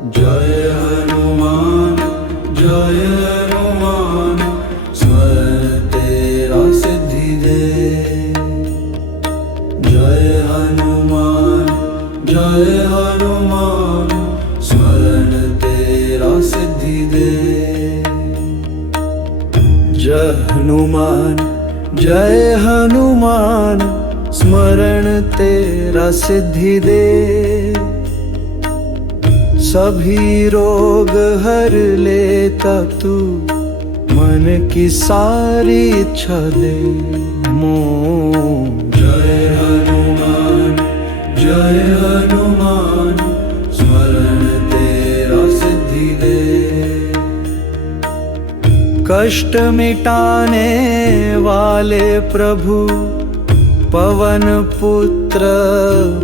जय हनुमान जय हनुमान स्मरण तेरा सिद्धि दे। जय हनुमान स्मरण तेरा सिद्धि दे। जय हनुमान स्मरण तेरा सिद्धि दे। सभी रोग हर लेता तू, मन की सारी इच्छा दे मोह। जय हनुमान स्मरण तेरा सिद्धि दे। कष्ट मिटाने वाले प्रभु पवन पुत्र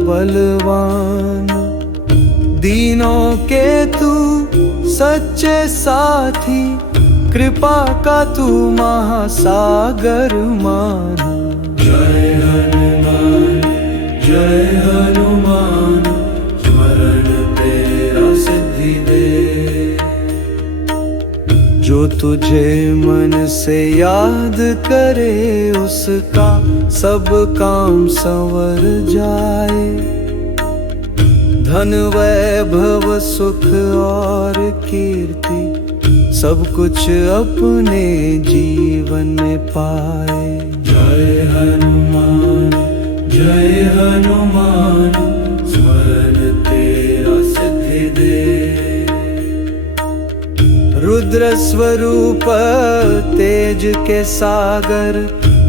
बलवान, दीनों के तू सच्चे साथी, कृपा का तू महासागर मान। जय हनुमान स्मरण तेरा सिद्धि दे। जो तुझे मन से याद करे, उसका सब काम संवर जाए। धन वैभव सुख और कीर्ति, सब कुछ अपने जीवन में पाए। जय हनुमान स्मरण तेरा सिद्धि दे। रुद्र स्वरूप तेज के सागर,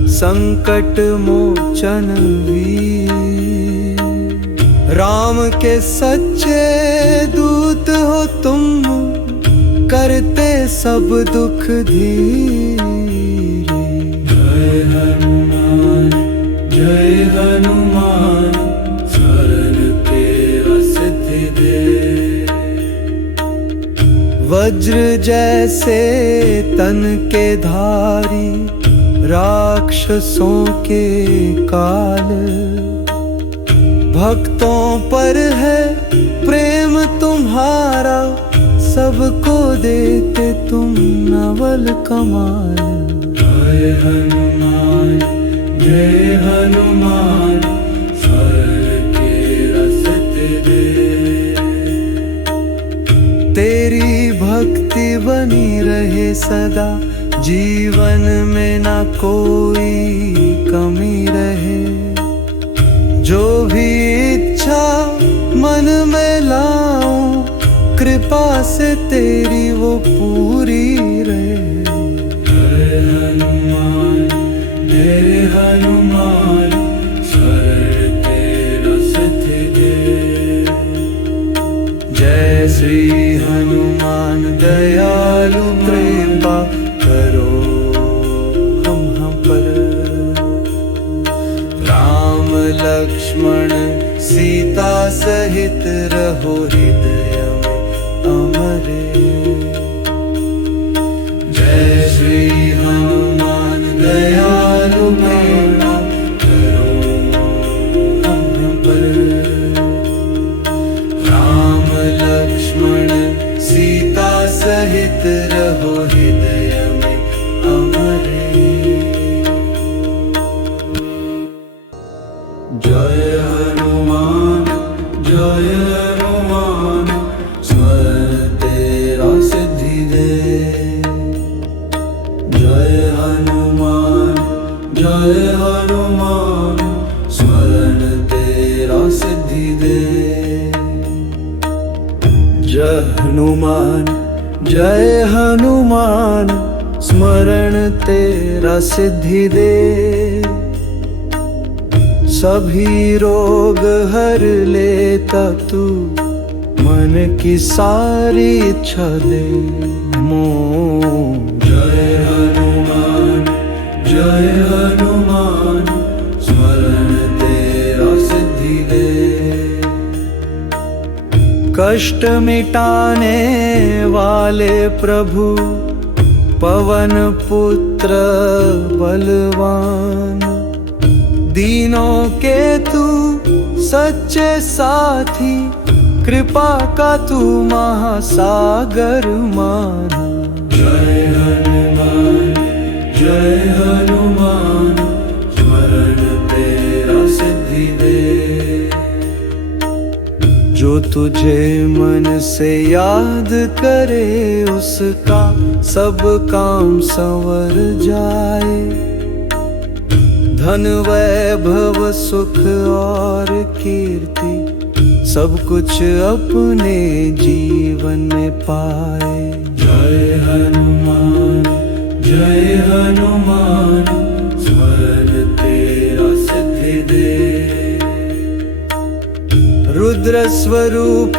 संकट मोचन वीर। राम के सच्चे दूत हो तुम, करते सब दुख धीर। जय हनुमान स्मरण तेरा सिद्धि दे। वज्र जैसे तन के धारी, राक्षसों के काल। भक्तों पर है प्रेम तुम्हारा, सबको देते तुम नवल कमाल। जय हनुमान स्मरण तेरा सिद्धि दे। तेरी भक्ति बनी रहे सदा, जीवन में ना कोई कमी रहे। जो भी इच्छा मन में लाऊं, कृपा से तेरी वो पूरी रहे। जय हनुमान स्मरण तेरा सिद्धि दे। जय श्री हनुमान दयालु, कृपा करो हम पर। राम लक्ष्मण सीता सहित रहो हृदय में अमरे। जय श्री हनुमान दयालु, कृपा करो हम पर। राम लक्ष्मण सीता सहित रहो हृदय में अमरे। जय हनुमान स्मरण तेरा सिद्धि दे। जय हनुमान स्मरण तेरा सिद्धि दे। जय हनुमान स्मरण तेरा सिद्धि दे। सभी रोग हर लेता तू, मन की सारी इच्छा दे मोह। जय हनुमान स्मरण तेरा सिद्धि दे। कष्ट मिटाने वाले प्रभु पवन पुत्र बलवान, दीनों के तू सच्चे साथी, कृपा का तू महासागर माना। जय हनुमान जय हनुमान, स्मरण तेरा सिद्धि दे। जो तुझे मन से याद करे उसका सब काम संवर जाए। धन वैभव सुख और कीर्ति सब कुछ अपने जीवन में पाए। जय हनुमान जय हनुमान, स्मरण तेरा सिद्धि दे। रुद्र स्वरूप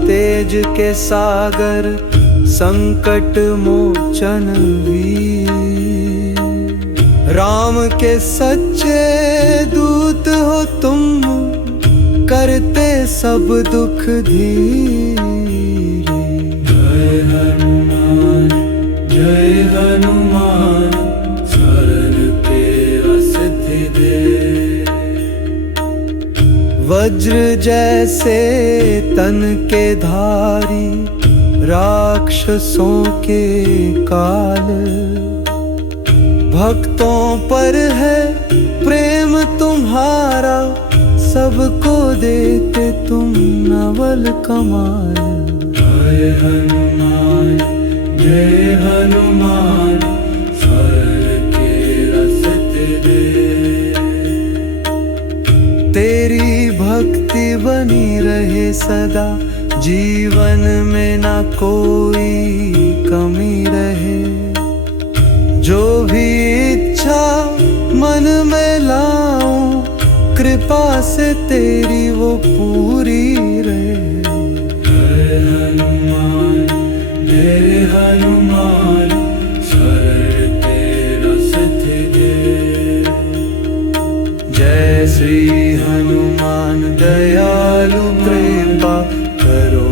तेज के सागर, संकट मोचन वीर। राम के सच्चे दूत हो तुम, करते सब दुख धीरे। जय हनुमान जय हनुमान, स्मरण तेरा सिद्धि दे। वज्र जैसे तन के धारी, राक्षसों के काल। भक्तों पर है प्रेम तुम्हारा, सबको देते तुम नवल कमाल। जय हनुमान जय हनुमान, स्मरण तेरा सिद्धि दे। तेरी भक्ति बनी रहे सदा, जीवन में ना कोई कमी रहे। जो भी इच्छा मन में लाऊं, कृपा से तेरी वो पूरी रहे। जय हनुमान जय हनुमान, स्मरण तेरा सिद्धि दे। जय श्री हनुमान दयालु, कृपा करो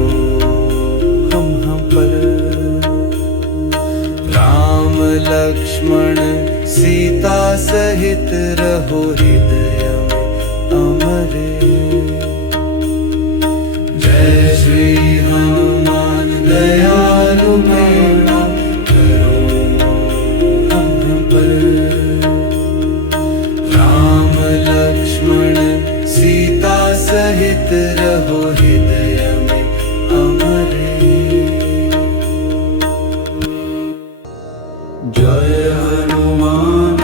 हम पर। राम लक्ष्मण सीता सहित रहो हृदय में अमरे। जय श्री हनुमान दयालु, कृपा करो हम पर। राम लक्ष्मण सीता सहित रहो हृदय में अमरे। जय हनुमान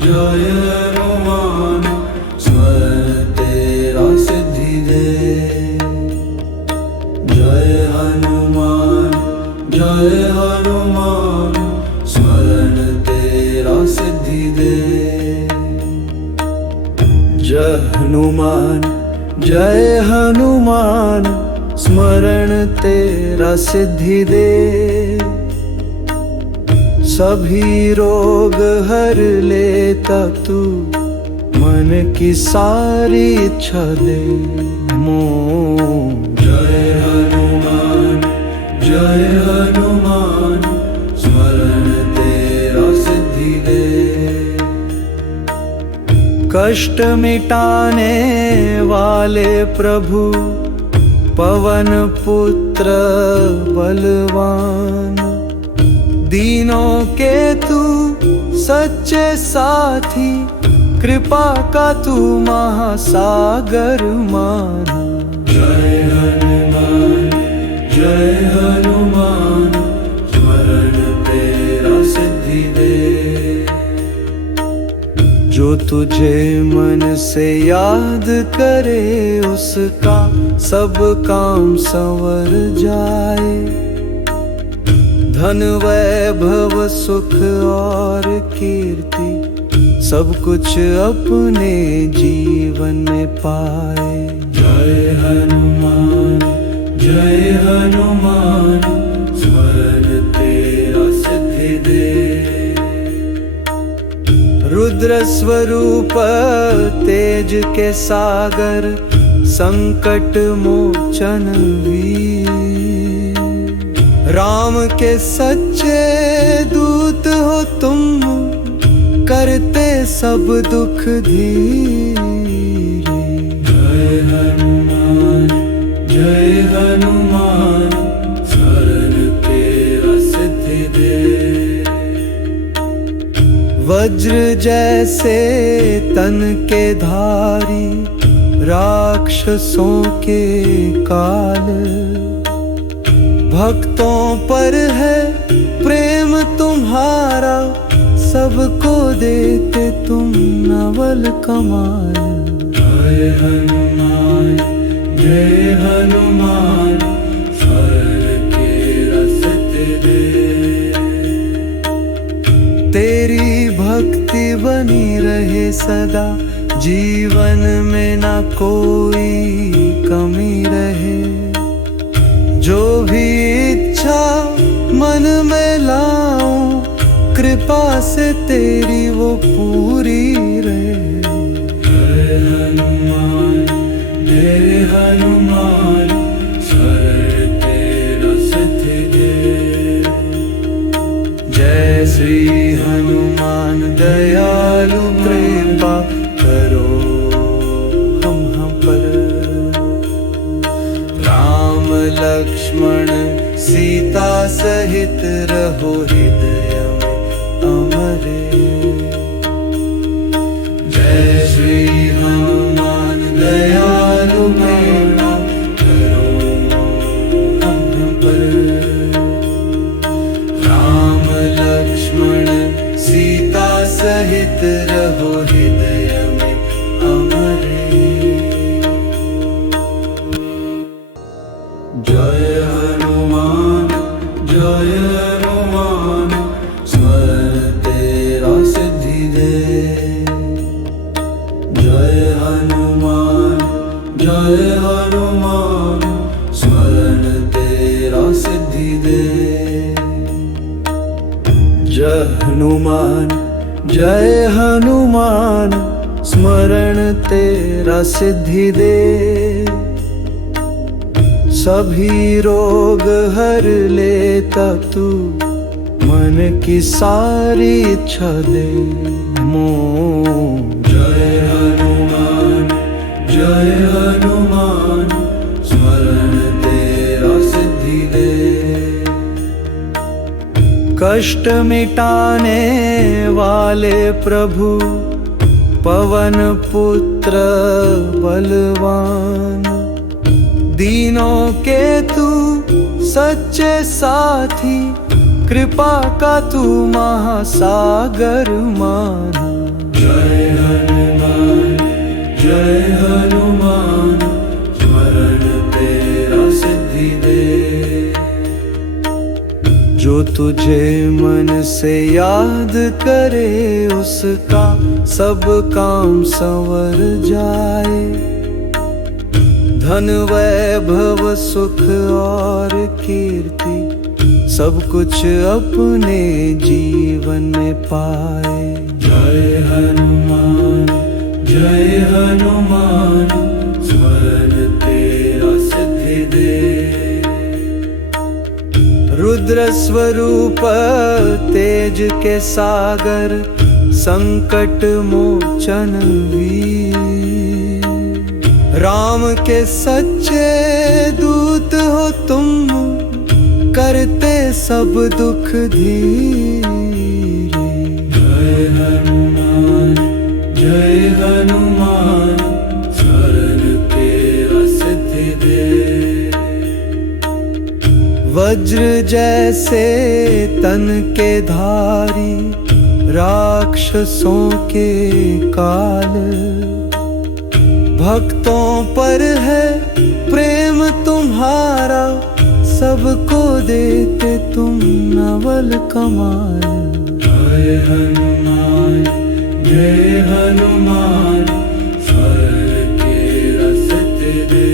जय हनुमान, स्मरण तेरा सिद्धि दे। जय हनुमान जय हनुमान, स्मरण तेरा सिद्धि दे। जय हनुमान जय हनुमान, स्मरण तेरा सिद्धि दे। सभी रोग हर लेता तू, मन की सारी इच्छा दे मोह। जय हनुमान जय हनुमान, स्मरण तेरा सिद्धि दे। कष्ट मिटाने वाले प्रभु, पवन पुत्र बलवान। दीनों के तू सच्चे साथी, कृपा का तू महासागर माना। जय हनुमान जय हनुमान, स्मरण तेरा सिद्धि दे। जो तुझे मन से याद करे उसका सब काम संवर जाए। धन वैभव सुख और कीर्ति सब कुछ अपने जीवन में पाए। जय हनुमान जय हनुमान, स्मरण तेरा सिद्धि दे। रुद्र स्वरूप तेज के सागर, संकट मोचन वीर। राम के सच्चे दूत हो तुम, करते सब दुख धीरे। जय हनुमान जय जैसे तन के धारी राक्षसों के काल, भक्तों पर है प्रेम तुम्हारा, सबको देते तुम नवल कमाल। जय हनुमान जय हनुमान, स्वर के रसते दे। तेरी भक्ति बनी रहे सदा, जीवन में ना कोई कमी रहे। जो भी इच्छा मन में लाऊं, कृपा से तेरी वो पूरी रहे। जय हनुमान स्वर तेरा सत्य दे। जय श्री हनुमान दयालु कृपा करो हम पर। राम लक्ष्मण सीता सहित रहो हृदय में अमरे। जय श्री हनुमान दयालु कृपा करो हम पर। राम लक्ष्मण सीता सहित रहो हृदय में अमरे। जय हनुमान स्वर तेरा सिद्धि दे। जय हनुमान स्मरण तेरा सिद्धि दे। जय हनुमान स्मरण तेरा सिद्धि दे। सभी रोग हर लेता तू, मन की सारी इच्छा दे मोह। जय हनुमान स्मरण तेरा सिद्धि दे। कष्ट मिटाने वाले प्रभु पवन पुत्र बलवान, दीनों के तू सच्चे साथी, कृपा का तू महासागर मान। जय हनुमान स्मरण तेरा सिद्धि दे। जो तुझे मन से याद करे, उसका सब काम संवर जाए। धन वैभव सुख और कीर्ति, सब कुछ अपने जीवन में पाए। जय हनुमान स्मरण तेरा सिद्धि दे। रुद्र स्वरूप तेज के सागर, संकट मोचन वीर। राम के सच्चे दूत हो तुम, करते सब दुख धीरे। जय हनुमान स्मरण तेरा सिद्धि दे। वज्र जैसे तन के धारी राक्षसों के काल, भक्तों पर है प्रेम तुम्हारा, सबको देते तुम नवल कमाल। जय हनुमान स्वर के रसते दे।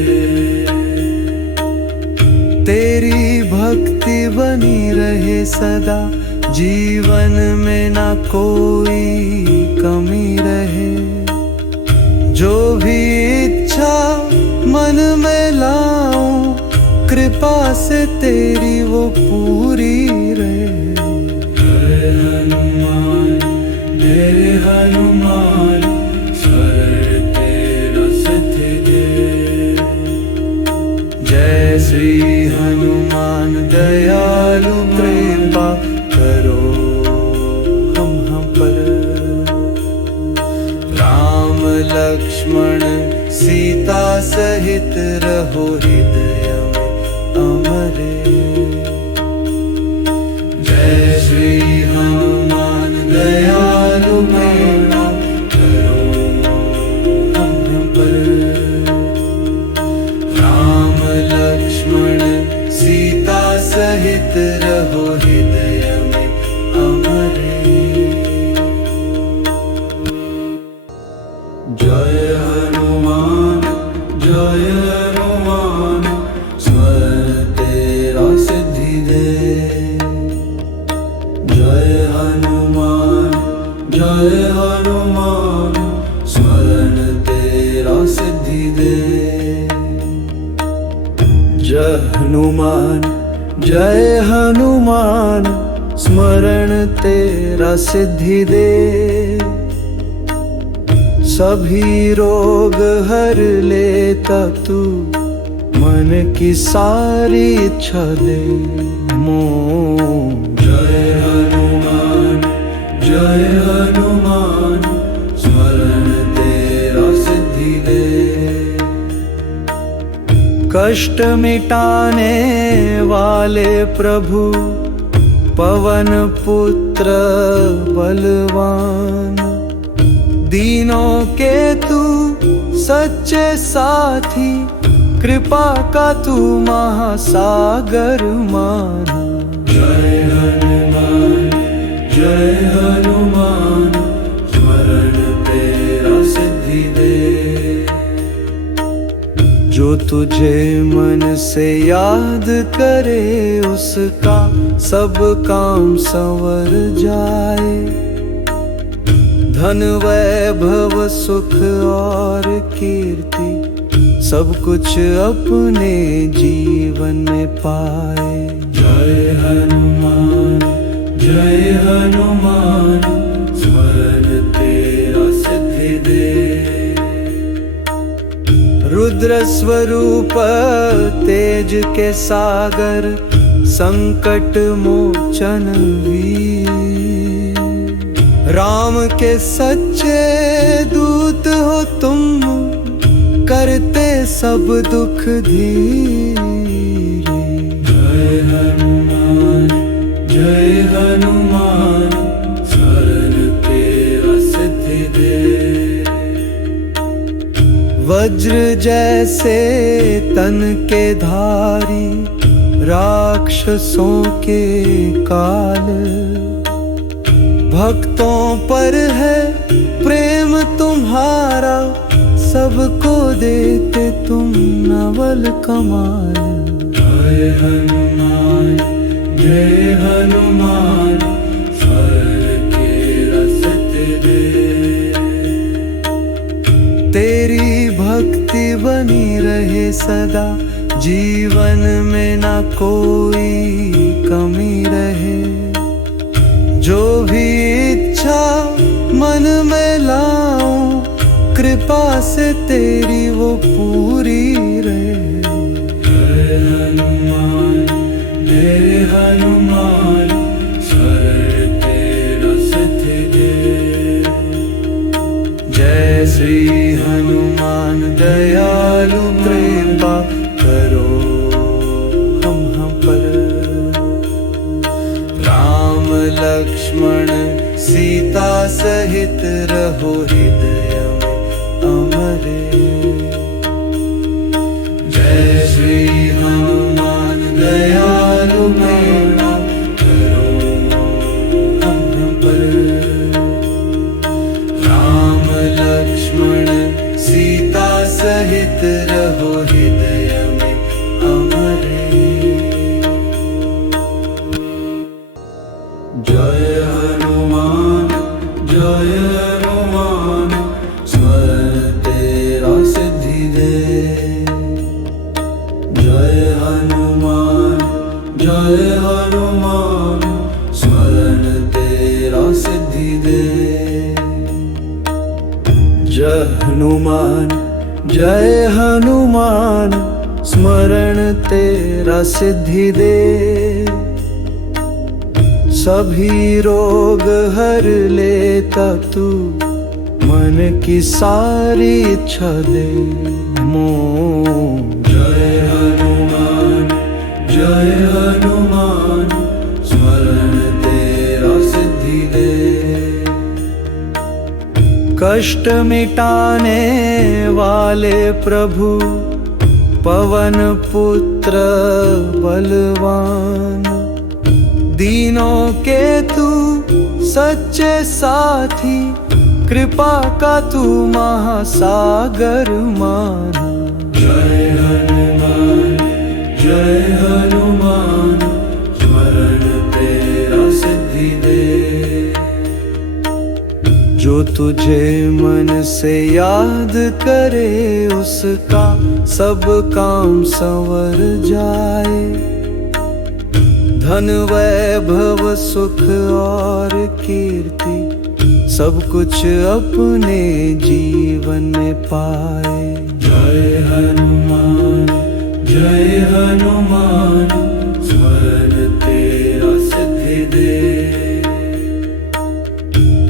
तेरी भक्ति बनी रहे सदा, जीवन में ना कोई कमी रहे। जो भी इच्छा मन में लाऊं, कृपा से तेरी वो पूरी रहे। जय हनुमान स्वर तेरा सिद्धि दे। जय श्री हनुमान दयालु कृपा करो हम पर। लक्ष्मण सीता सहित रहो हृदय में अमरे। जय श्री हनुमान दयालु कृपा करो हम पर। राम लक्ष्मण सीता सहित रहो हृदय में अमरे। जय हनुमान स्मरण तेरा सिद्धि दे। जय हनुमान स्मरण तेरा सिद्धि दे। जय हनुमान स्मरण तेरा सिद्धि दे। सभी रोग हर लेता तू मन की सारी इच्छा दे मोह। जय हनुमान स्मरण तेरा सिद्धि दे। कष्ट मिटाने वाले प्रभु पवन पुत्र बलवान। दीनों के तू सच्चे साथी कृपा का तू महासागर माना। जय हनुमान स्मरण तेरा सिद्धि दे। जो तुझे मन से याद करे उसका सब काम संवर जाए। धन वैभव सुख और कीर्ति सब कुछ अपने जीवन में पाए। जय हनुमान स्मरण तेरा सिद्धि दे। रुद्र स्वरूप तेज के सागर संकट मोचन वीर। राम के सच्चे दूत हो तुम करते सब दुख धीरे। जय हनुमान स्मरण तेरा सिद्धि दे। वज्र जैसे तन के धारी राक्षसों के काल। भक्तों पर है प्रेम तुम्हारा सबको देते तुम नवल कमाल। जय हनुमान स्मरण तेरा सिद्धि दे। तेरी भक्ति बनी रहे सदा जीवन में ना कोई कमी रहे। जो भी इच्छा मन में लाऊं कृपा से तेरी वो पूरी रहे। जय हनुमान स्मरण तेरा सिद्धि दे। जय श्री हनुमान दयालु कृपा करो हम पर। राम लक्ष्मण सीता सहित रहो हृदय में अमरे। जय श्री हनुमान दयालु कृपा करो हम पर। राम लक्ष्मण सीता सहित रहो हृदय में अमरे। जय हनुमान स्मरण तेरा सिद्धि दे। जय हनुमान स्मरण तेरा सिद्धि दे। जय हनुमान स्मरण तेरा सिद्धि दे। सभी रोग हर लेता तू मन की सारी इच्छा दे मोह। जय हनुमान स्मरण तेरा सिद्धि दे। कष्ट मिटाने वाले प्रभु पवन पुत्र बलवान, दीनों के तू सच्चे साथी, कृपा का तू महासागर मान। जय हनुमान स्मरण तेरा सिद्धि दे। जो तुझे मन से याद करे उसका सब काम संवर जाए। धन वैभव सुख और कीर्ति सब कुछ अपने जीवन में पाए। जय हनुमान स्मरण तेरा सिद्धि दे।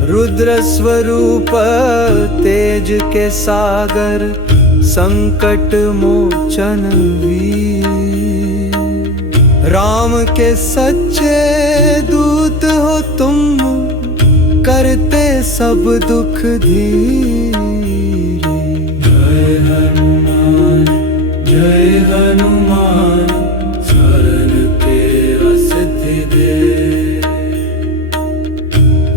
रुद्र स्वरूप तेज के सागर, संकट मोचन वीर, राम के सच्चे दूत हो तुम, करते सब दुख धीर। जय हनुमान स्मरण तेरा सिद्धि दे।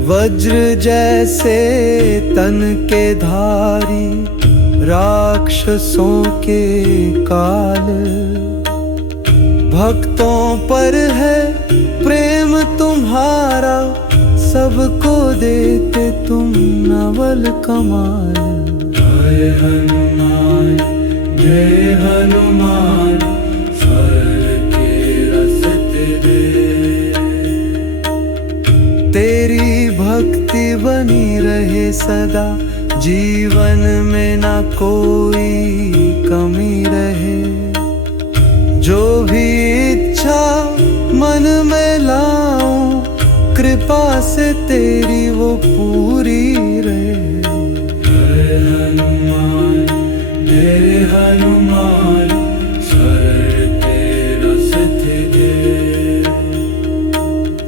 वज्र जैसे तन के धारी, राक्षसों के काल, भक्तों पर है प्रेम तुम्हारा, सबको देते तुम नवल कमाल। जय हनुमान स्मरण तेरा सिद्धि दे। तेरी भक्ति बनी रहे सदा, जीवन में ना कोई कमी रहे। जो भी इच्छा मन में लाऊं, कृपा से तेरी वो पूरी रहे। जय हनुमान स्मरण तेरा सिद्धि दे।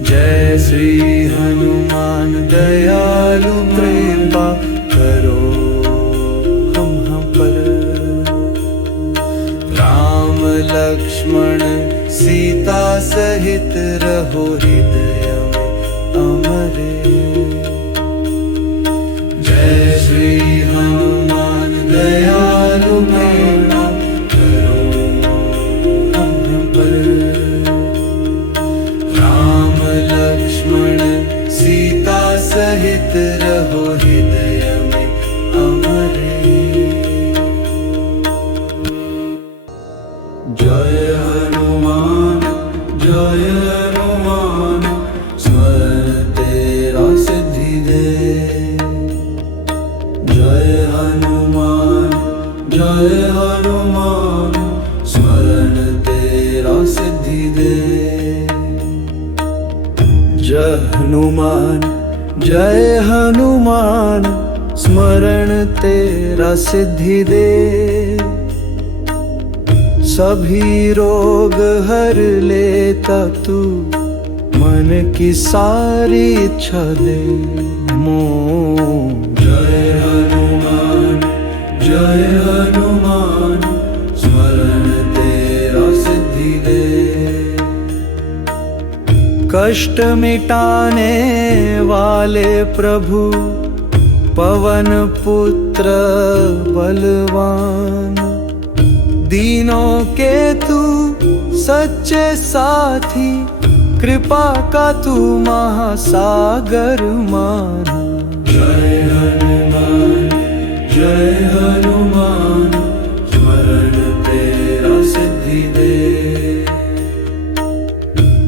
जय श्री हनुमान दयालु कृपा करो हम पर। राम लक्ष्मण सीता सहित रहो हृदय में अमरे। जय श्री हनुमान दयालु कृपा करो हम पर। राम लक्ष्मण सीता सहित रहो हृदय में अमरे। जय हनुमान स्मरण तेरा सिद्धि दे। जय हनुमान स्मरण तेरा सिद्धि दे। जय हनुमान स्मरण तेरा सिद्धि दे। सभी रोग हर लेता तू, मन की सारी इच्छा दे मोह। जय हनुमान स्मरण तेरा सिद्धि दे। कष्ट मिटाने वाले प्रभु पवन पुत्र बलवान, दीनों के तू सच्चे साथी, कृपा का तू महासागर मान। जय हनुमान स्मरण तेरा सिद्धि दे।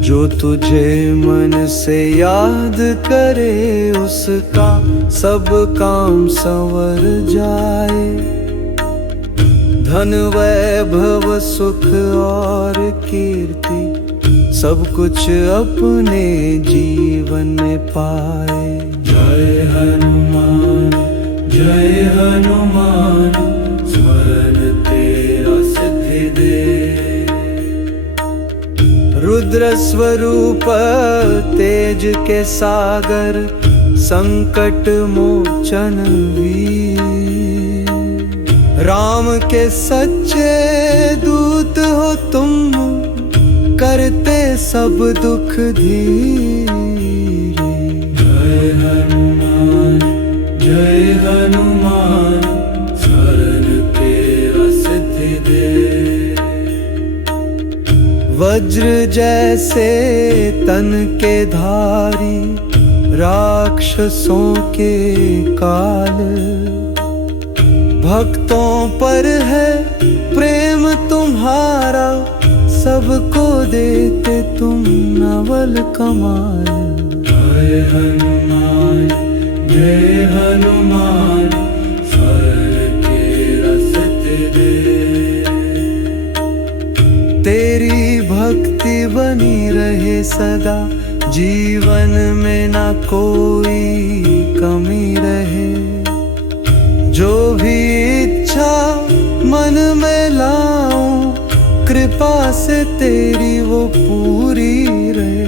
जो तुझे मन से याद करे उसका सब काम संवर जाए। धन वैभव सुख और कीर्ति सब कुछ अपने जीवन में पाए। जय हनुमान जय हनुमान स्मरण तेरा सिद्धि दे। रुद्र स्वरूप तेज के सागर संकट मोचन वीर, राम के सच्चे दूत हो तुम, करते सब दुख धीरे। जय हनुमान स्मरण तेरा सिद्धि दे। वज्र जैसे तन के धारी राक्षसों के काल, भक्तों पर है प्रेम तुम्हारा, सबको देते तुम नवल कमाल। जय हनुमान स्मरण तेरा सिद्धि दे। तेरी भक्ति बनी रहे सदा, जीवन में ना कोई कमी रहे। जो भी इच्छा मन में लाऊं, कृपा से तेरी वो पूरी रहे।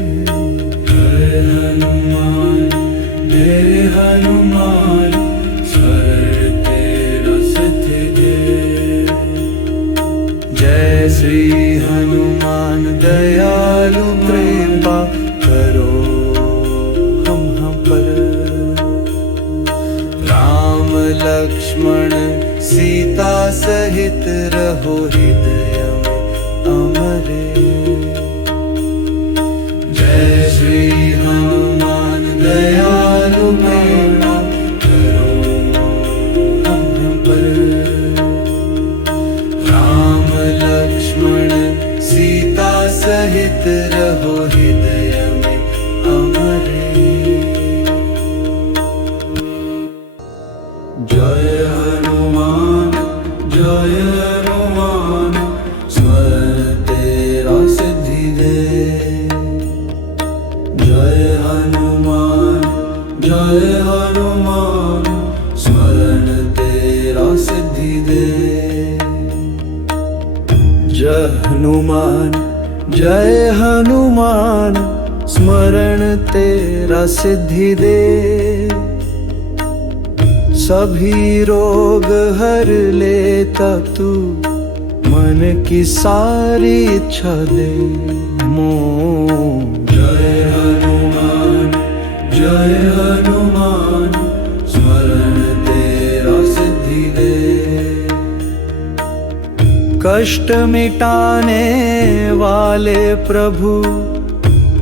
जय हनुमान स्मरण तेरा सिद्धि दे। जय श्री हनुमान दयालु कृपा करो हम पर। राम लक्ष्मण सीता सहित रहो हृदय में अमरे। जय श्री हनुमान दयालु कृपा करो हम पर। राम लक्ष्मण सीता सहित रहो हृदय में अमरे। जय हनुमान स्मरण तेरा सिद्धि दे। जय हनुमान स्मरण तेरा सिद्धि दे। जय हनुमान स्मरण तेरा सिद्धि दे। सभी रोग हर लेता तू, मन की सारी इच्छा दे मोह। जय हनुमान स्मरण तेरा सिद्धि दे। कष्ट मिटाने वाले प्रभु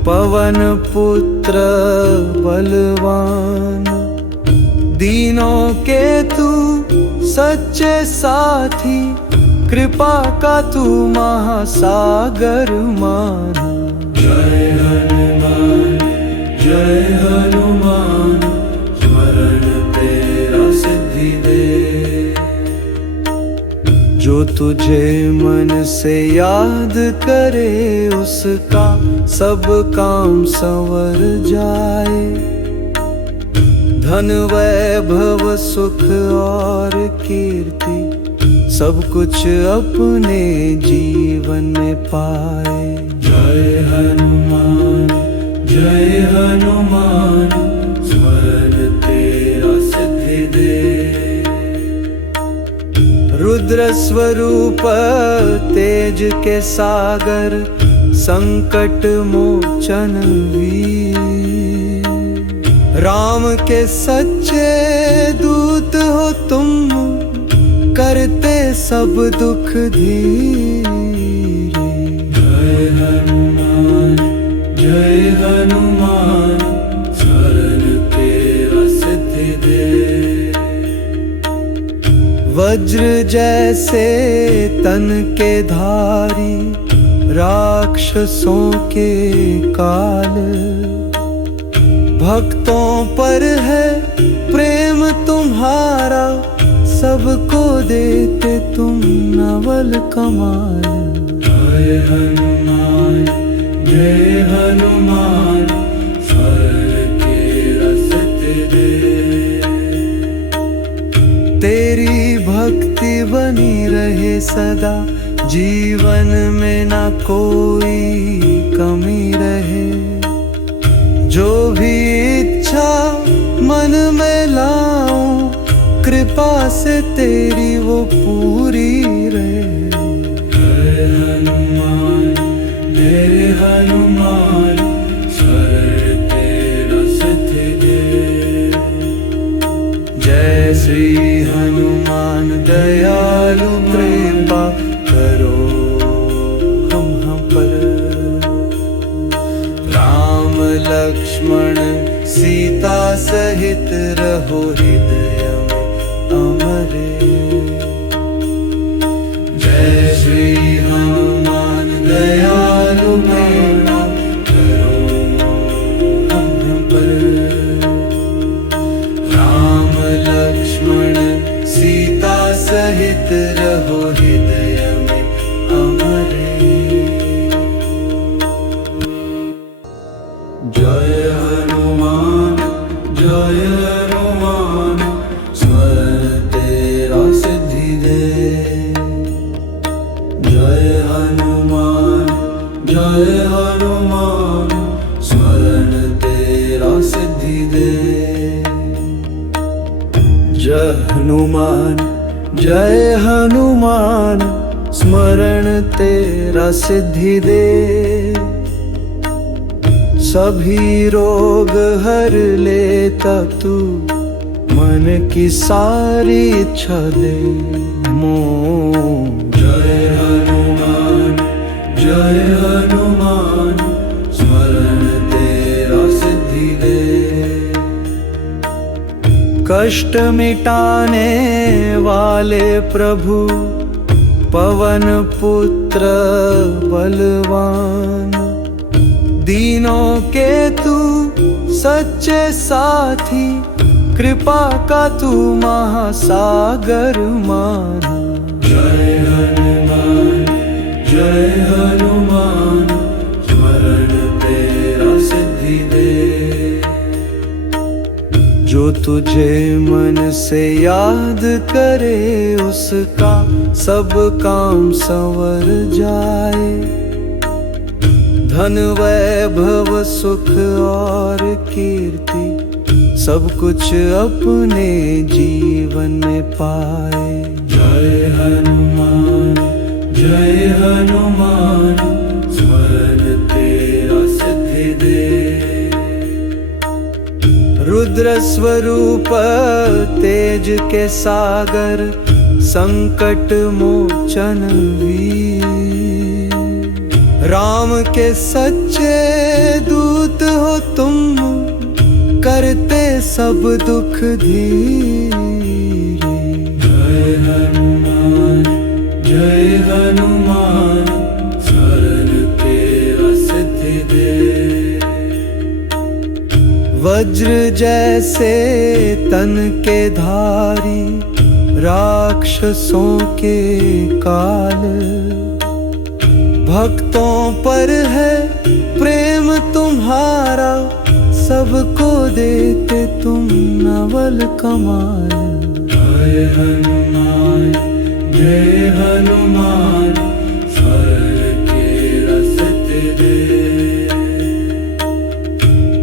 पवन पुत्र बलवान, दीनों के तू सच्चे साथी, कृपा का तू महासागर मान। जय हनुमान स्मरण तेरा सिद्धि दे। जो तुझे मन से याद करे, उसका सब काम संवर जाए। धन वैभव सुख और कीर्ति, सब कुछ अपने जीवन में पाए। जय हनुमान स्मरण तेरा सिद्धि दे। रुद्र स्वरूप तेज के सागर संकट मोचन वीर, राम के सच्चे दूत हो तुम, करते सब दुख धीरे। जय हनुमान स्मरण तेरा सिद्धि दे। वज्र जैसे तन के धारी राक्षसों के काल, भक्तों पर है प्रेम तुम्हारा, सबको देते तुम नवल कमाल। जय हनुमान स्मरण तेरा सिद्धि दे। तेरी भक्ति बनी रहे सदा, जीवन में ना कोई कमी रहे। जो भी इच्छा मन में लाऊं, कृपा से तेरी वो पूरी रहे। जय हनुमान मेरे हनुमान, शरण तेरा सिद्धि दे। जय श्री हनुमान दयालु, कृपा करो हम पर। राम लक्ष्मण सीता सहित रहो हृदय में अमरे। जय श्री हनुमान दयालु, कृपा करो हम पर। राम लक्ष्मण सीता सहित रहो हृदय में अमरे। जय हनुमान जय हनुमान, स्मरण तेरा सिद्धि दे। जय हनुमान स्मरण तेरा सिद्धि दे। जय हनुमान स्मरण तेरा सिद्धि दे। सभी रोग हर लेता तू, मन की सारी इच्छा दे मोह। जय हनुमान स्मरण तेरा सिद्धि दे। कष्ट मिटाने वाले प्रभु, पवन पुत्र बलवान। दीनों के तू सच्चे साथी, कृपा का तू महासागर माना। जय हनुमान स्मरण तेरा सिद्धि दे। जो तुझे मन से याद करे, उसका सब काम संवर जाए। धन वैभव सुख और कीर्ति, सब कुछ अपने जीवन में पाए। जय हनुमान स्मरण तेरा सिद्धि दे। रुद्र स्वरूप तेज के सागर, संकट मोचन वीर। राम के सच्चे दूत हो तुम, करते सब दुख धीरे। जय हनुमान शरण तेरा सिद्धि दे। वज्र जैसे तन के धारी, राक्षसों के काल। भक्तों पर है प्रेम तुम्हारा, सबको देते तुम नवल कमाल। जय हनुमान शरण तेरा सिद्धि दे।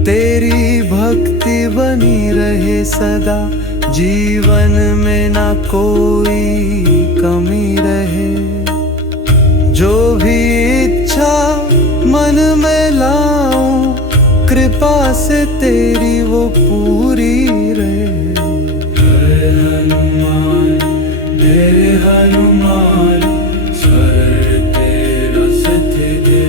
तेरी भक्ति बनी रहे सदा, जीवन में ना कोई कमी रहे। जो भी इच्छा मन में लाऊं, कृपा से तेरी वो पूरी रहे। जय हनुमान मेरे हनुमान, शरण तेरा सिद्धि दे।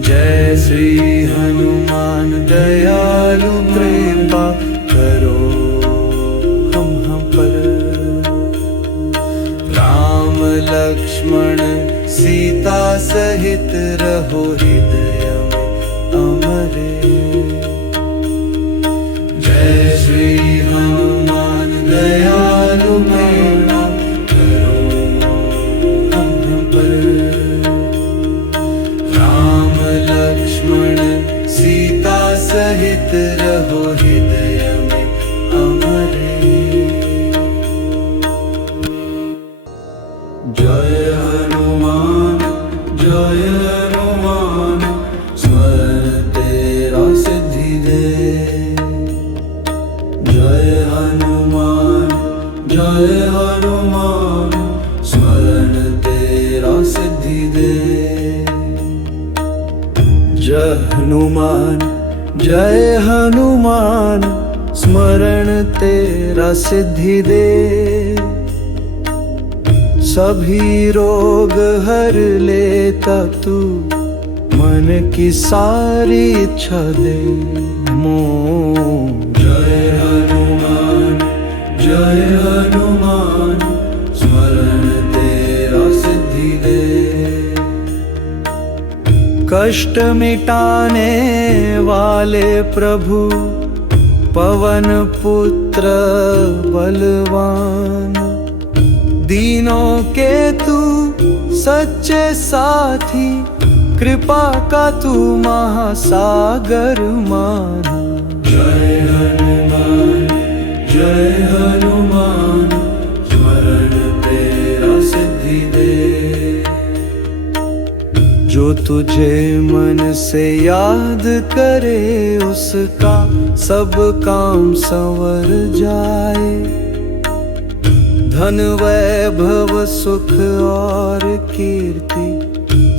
जय श्री हनुमान दयालु, कृपा करो हम पर। राम लक्ष्मण सीता सहित रहो हृदय में अमरे। जय श्री हनुमान दयालु, कृपा करो हम पर। राम लक्ष्मण सीता सहित रहो हृदय में अमरे। जय हनुमान स्मरण तेरा सिद्धि दे। जय हनुमान स्मरण तेरा सिद्धि दे। जय हनुमान स्मरण तेरा सिद्धि दे। सभी रोग हर लेता तू, मन की सारी इच्छा दे मोह। जय हनुमान स्मरण तेरा सिद्धि दे। कष्ट मिटाने वाले प्रभु पवन पुत्र बलवान, दीनों के तू सच्चे साथी, कृपा का तू महासागर मान। जय हनुमान स्मरण तेरा सिद्धि दे। जो तुझे मन से याद करे उसका सब काम संवर जाए। धन वैभव सुख और कीर्ति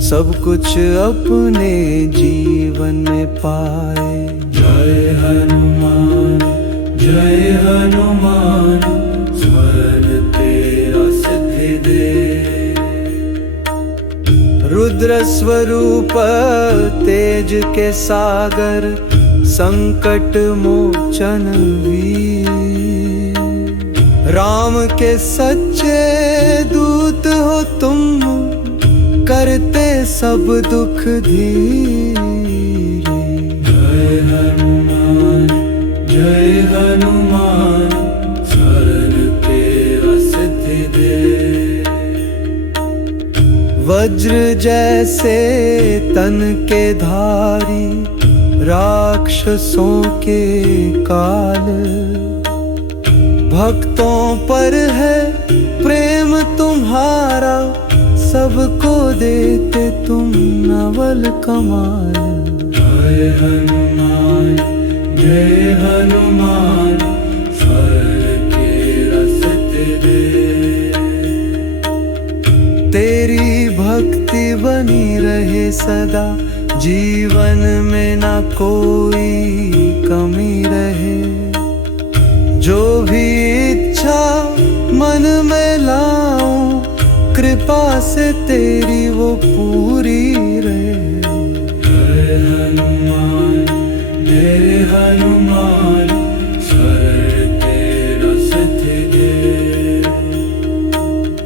सब कुछ अपने जीवन में पाए। जय हनुमान स्मरण तेरा सिद्धि दे। रुद्र स्वरूप तेज के सागर, संकट मोचन वीर, राम के सच्चे दूत हो तुम, करते सब दुख धीरे। जय हनुमान स्मरण तेरा सिद्धि दे। वज्र जैसे तन के धारी, राक्षसों के काल, भक्तों पर है प्रेम तुम्हारा, सबको देते तुम नवल कमाल। जय हनुमान स्मरण तेरा सिद्धि दे। तेरी भक्ति बनी रहे सदा, जीवन में ना कोई कमी रहे। जो भी इच्छा मन में लाऊं, कृपा से तेरी वो पूरी रहे। जय हनुमान स्मरण तेरा सिद्धि दे।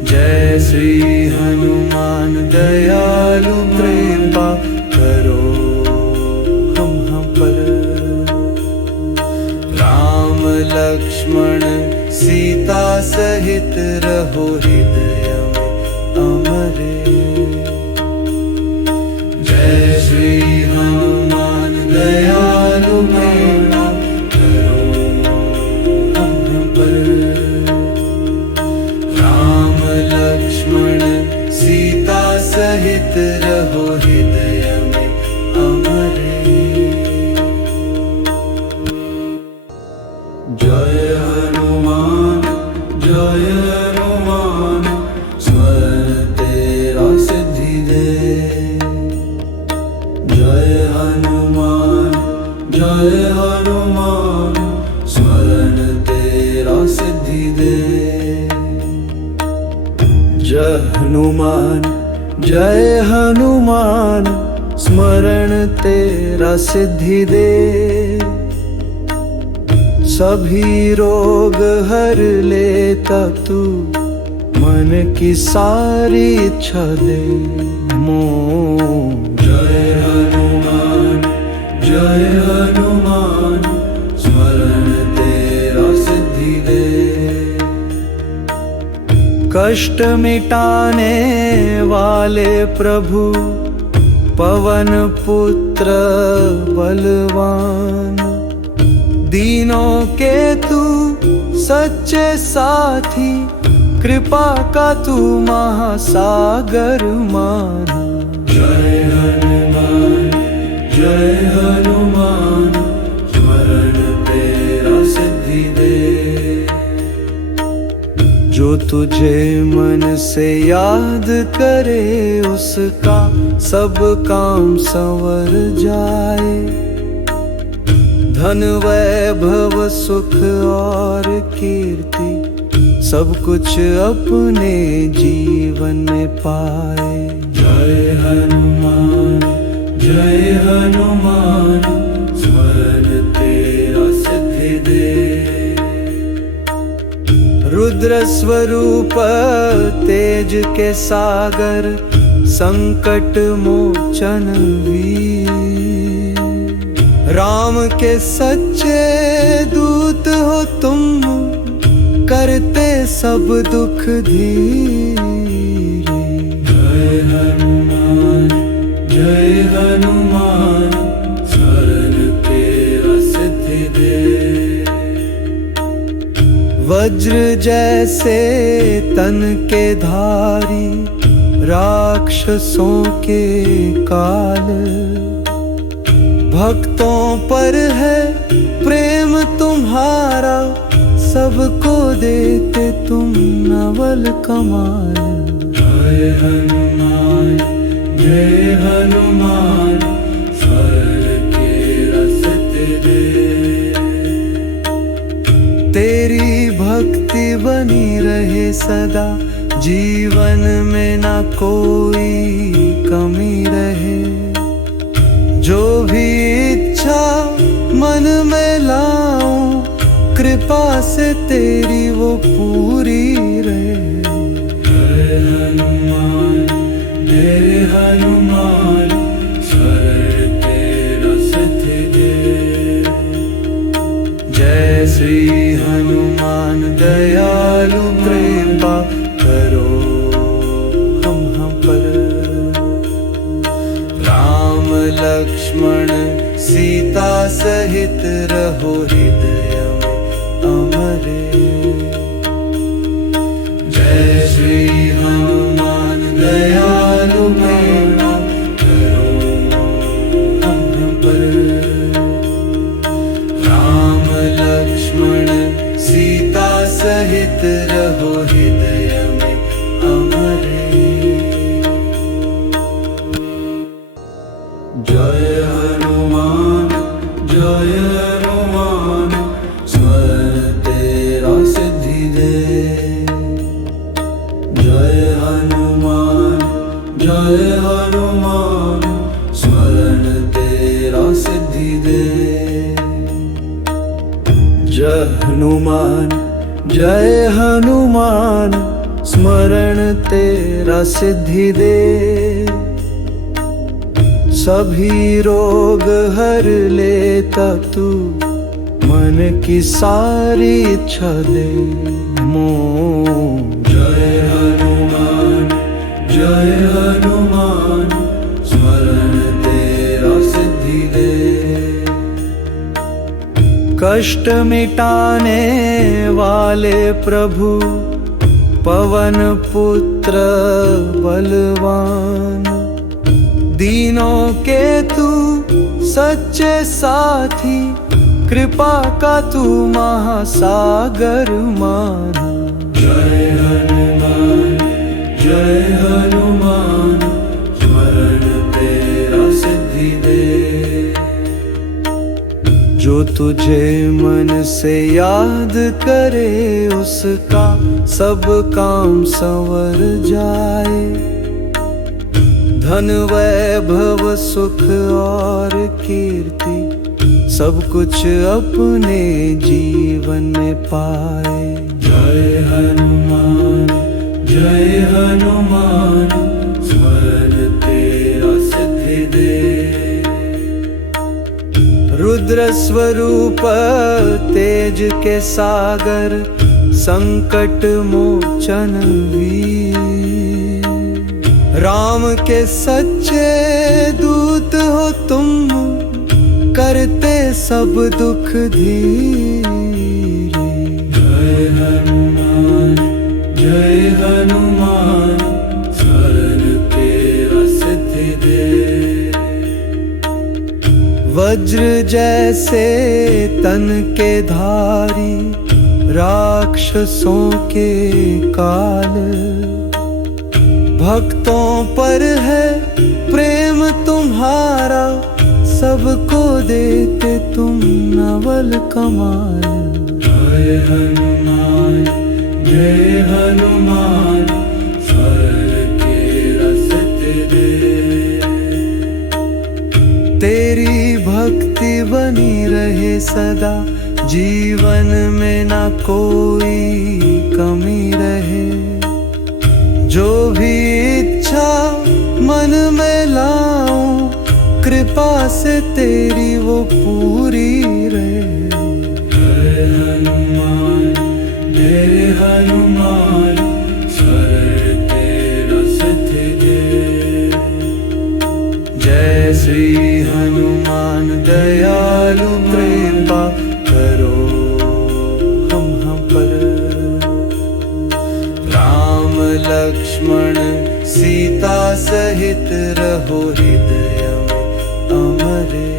जय श्री हनुमान दयालु कृपा करो हम पर। राम लक्ष्मण सीता सहित रहो हृदय में अमरे। जय श्री हनुमान दयालु कृपा करो हम पर। राम लक्ष्मण सीता सहित रहो हृदय में अमरे। जय हनुमान स्मरण तेरा सिद्धि दे। जय हनुमान स्मरण तेरा सिद्धि दे। जय हनुमान स्मरण तेरा सिद्धि दे। सभी रोग हर लेता तू, मन की सारी इच्छा दे मोह। जय हनुमान स्मरण तेरा सिद्धि दे। कष्ट मिटाने वाले प्रभु पवन पुत्र बलवान, दीनों के तू सच्चे साथी, कृपा का तू महासागर माना। जय हनुमान स्मरण तेरा सिद्धि दे। जो तुझे मन से याद करे उसका सब काम संवर जाए। धन वैभव सुख और कीर्ति सब कुछ अपने जीवन में पाए। जय हनुमान स्मरण तेरा सिद्धि दे। रुद्र स्वरूप तेज के सागर संकट मोचन वीर। राम के सच्चे दूत हो तुम करते सब दुख धीरे। जय हनुमान स्मरण तेरा सिद्धि दे। वज्र जैसे तन के धारी राक्षसों के काल। भक्तों पर है प्रेम तुम्हारा सबको देते तुम नवल कमाल। जय हनुमान स्मरण तेरा सिद्धि दे। तेरी भक्ति बनी रहे सदा जीवन में ना कोई कमी रहे। जो भी इच्छा मन में लाऊं कृपा से तेरी वो पूरी रहे। जय हनुमान स्मरण तेरा सिद्धि दे। जय श्री हनुमान दयालु कृपा करो हम पर। राम लक्ष्मण सीता सहित रहो हृदय में अमरे। जय श्री हनुमान दयालु कृपा करो हम पर। राम लक्ष्मण सीता सहित रहो हृदय में अमरे। जय हनुमान स्मरण तेरा सिद्धि दे। जय हनुमान स्मरण तेरा सिद्धि दे। जय हनुमान स्मरण तेरा सिद्धि दे। सभी रोग हर लेता तू मन की सारी इच्छा दे मोह। जय हनुमान स्मरण तेरा सिद्धि दे। कष्ट मिटाने वाले प्रभु पवन पुत्र बलवान। दीनों के तू सच्चे साथी कृपा का तू महासागर माना। जय हनुमान स्मरण तेरा सिद्धि दे। जो तुझे मन से याद करे उसका सब काम संवर जाए। धन वैभव सुख और कीर्ति सब कुछ अपने जीवन में पाए। जय हनुमान स्मरण तेरा सिद्धि दे। रुद्र स्वरूप तेज के सागर संकट मोचन वीर। राम के सच्चे दूत हो तुम करते सब दुख धीरे। जय जय हनुमान स्मरण तेरा सिद्धि दे। वज्र जैसे तन के धारी राक्षसों के काल, भक्तों पर है प्रेम तुम्हारा, सबको देते तुम नवल कमाल। जय हनुमान जय हनुमान स्मरण तेरा सिद्धि दे। तेरी भक्ति बनी रहे सदा, जीवन में ना कोई कमी रहे। जो भी इच्छा मन में लाऊं, कृपा से तेरी वो पूरी रहे। जय हनुमान स्मरण तेरा सिद्धि दे। जय श्री हनुमान दयालु कृपा करो हम पर। राम लक्ष्मण सीता सहित रहो हृदय में अमरे।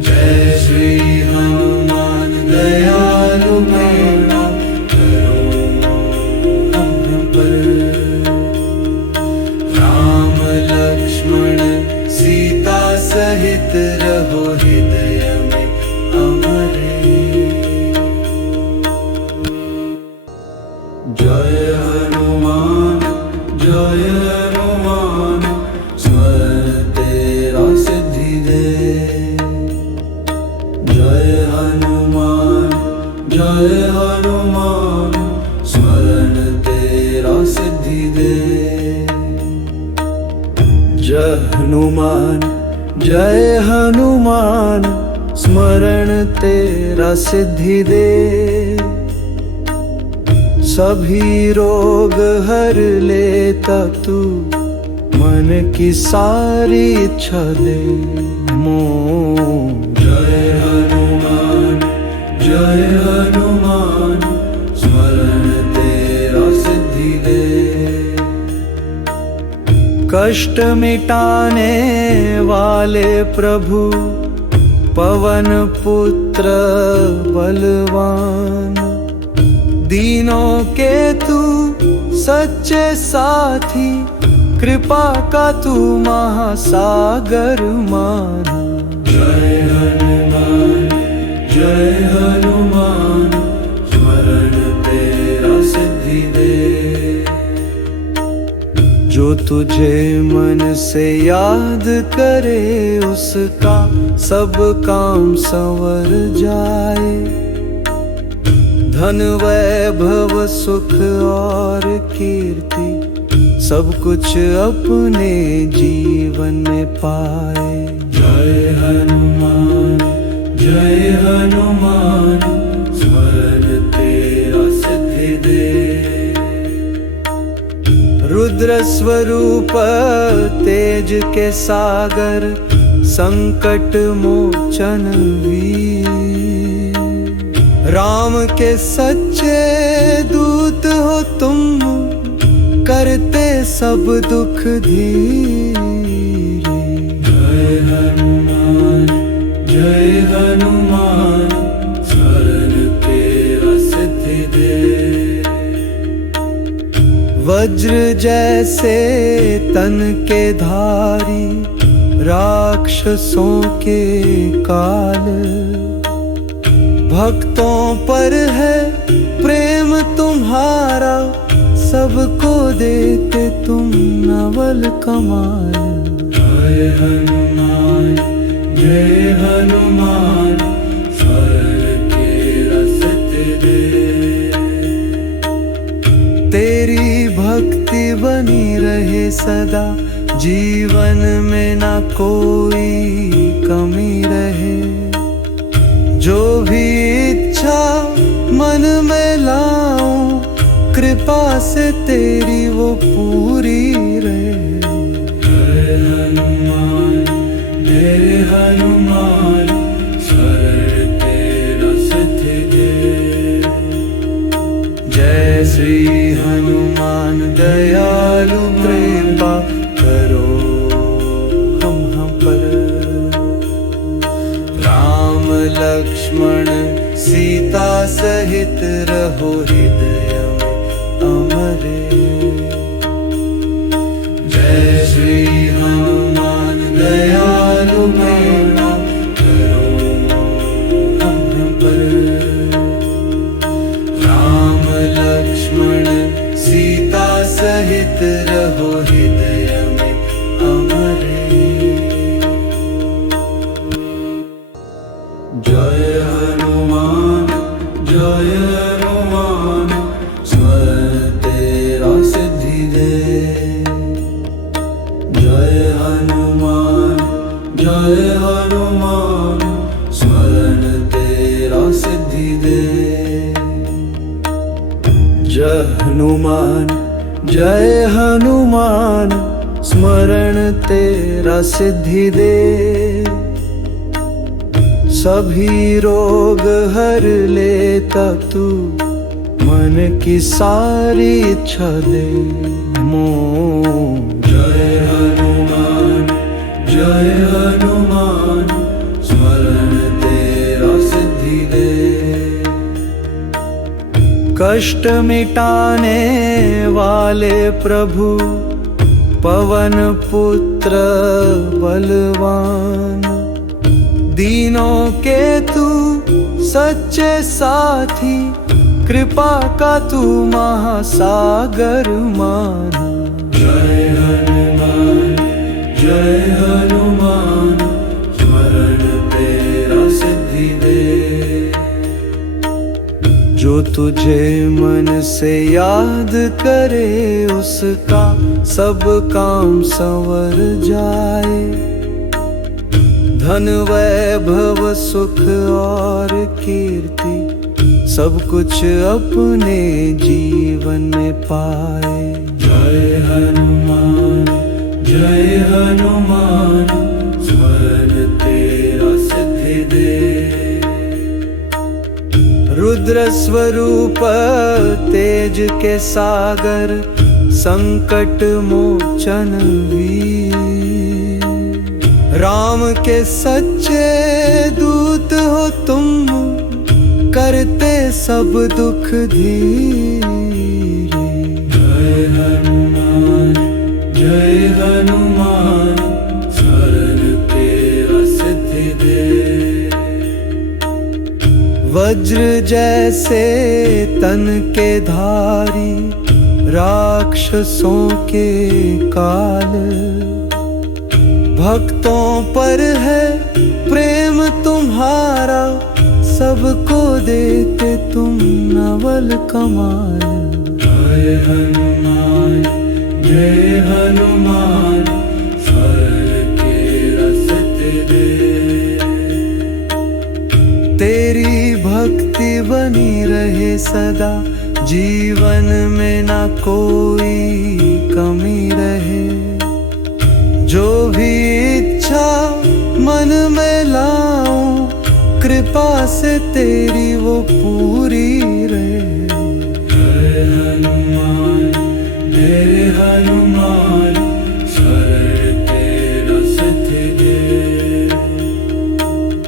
जय श्री हनुमान दयालु कृपा करो हम पर। राम लक्ष्मण सीता सहित रहो हृदय में अमरे। जय हनुमान स्मरण तेरा सिद्धि दे। जय हनुमान स्मरण तेरा सिद्धि दे। जय हनुमान स्मरण तेरा सिद्धि दे। सभी रोग हर लेता तू, मन की सारी इच्छा दे मोह। जय हनुमान स्मरण तेरा सिद्धि दे। कष्ट मिटाने वाले प्रभु पवन पुत्र बलवान, दीनों के तू सच्चे साथी, कृपा का तू महासागर मान। जय हनुमान स्मरण तेरा सिद्धि दे। जो तुझे मन से याद करे, उसका सब काम संवर जाए। धन वैभव सुख और कीर्ति, सब कुछ अपने जीवन में पाए। जय हनुमान स्मरण तेरा सिद्धि दे। रुद्र स्वरूप तेज के सागर, संकट मोचन वीर। राम के सच्चे दूत हो तुम, करते सब दुख धीरे। जय हनुमान स्मरण तेरा सिद्धि दे। वज्र जैसे तन के धारी राक्षसों के काल, भक्तों पर है प्रेम तुम्हारा, सबको देते तुम नवल कमाल। जय हनुमान स्मरण तेरा सिद्धि दे। तेरी भक्ति बनी रहे सदा, जीवन में ना कोई कमी रहे। जो भी इच्छा मन में लाऊं, कृपा से तेरी वो पूरी रहे। जय हनुमान स्मरण तेरा सिद्धि दे। दयालु कृपा करो हम पर। राम लक्ष्मण सीता सहित रहो हृदय में अमरे। जय श्री हनुमान दयालु कृपा करो हम पर। राम लक्ष्मण सीता सहित रहो हृदय में अमरे। जय हनुमान स्मरण तेरा सिद्धि दे। जय हनुमान स्मरण तेरा सिद्धि दे। जय हनुमान स्मरण तेरा सिद्धि दे। सभी रोग हर लेता तू, मन की सारी इच्छा दे मोह। जय हनुमान स्मरण तेरा सिद्धि दे। कष्ट मिटाने वाले प्रभु पवन पुत्र बलवान। दीनों के तू सच्चे साथी, कृपा का तू महासागर मान। जय हनुमान स्मरण तेरा सिद्धि दे। जो तुझे मन से याद करे उसका सब काम संवर जाए। धन वैभव सुख और कीर्ति सब कुछ अपने जीवन में पाए। जय हनुमान स्मरण तेरा सिद्धि दे। रुद्र स्वरूप तेज के सागर संकट मोचन वीर। राम के सच्चे दूत हो तुम, करते सब दुख धीरे। जय हनुमान स्मरण तेरा सिद्धि दे। वज्र जैसे तन के धारी, राक्षसों के काल। भक्तों पर है प्रेम तुम्हारा, सबको देते तुम नवल कमाल। जय हनुमान स्मरण तेरा सिद्धि दे। तेरी भक्ति बनी रहे सदा, जीवन में ना कोई कमी रहे। जो भी इच्छा मन में लाऊं, कृपा से तेरी वो पूरी रहे। जय हनुमान स्मरण तेरा सिद्धि दे।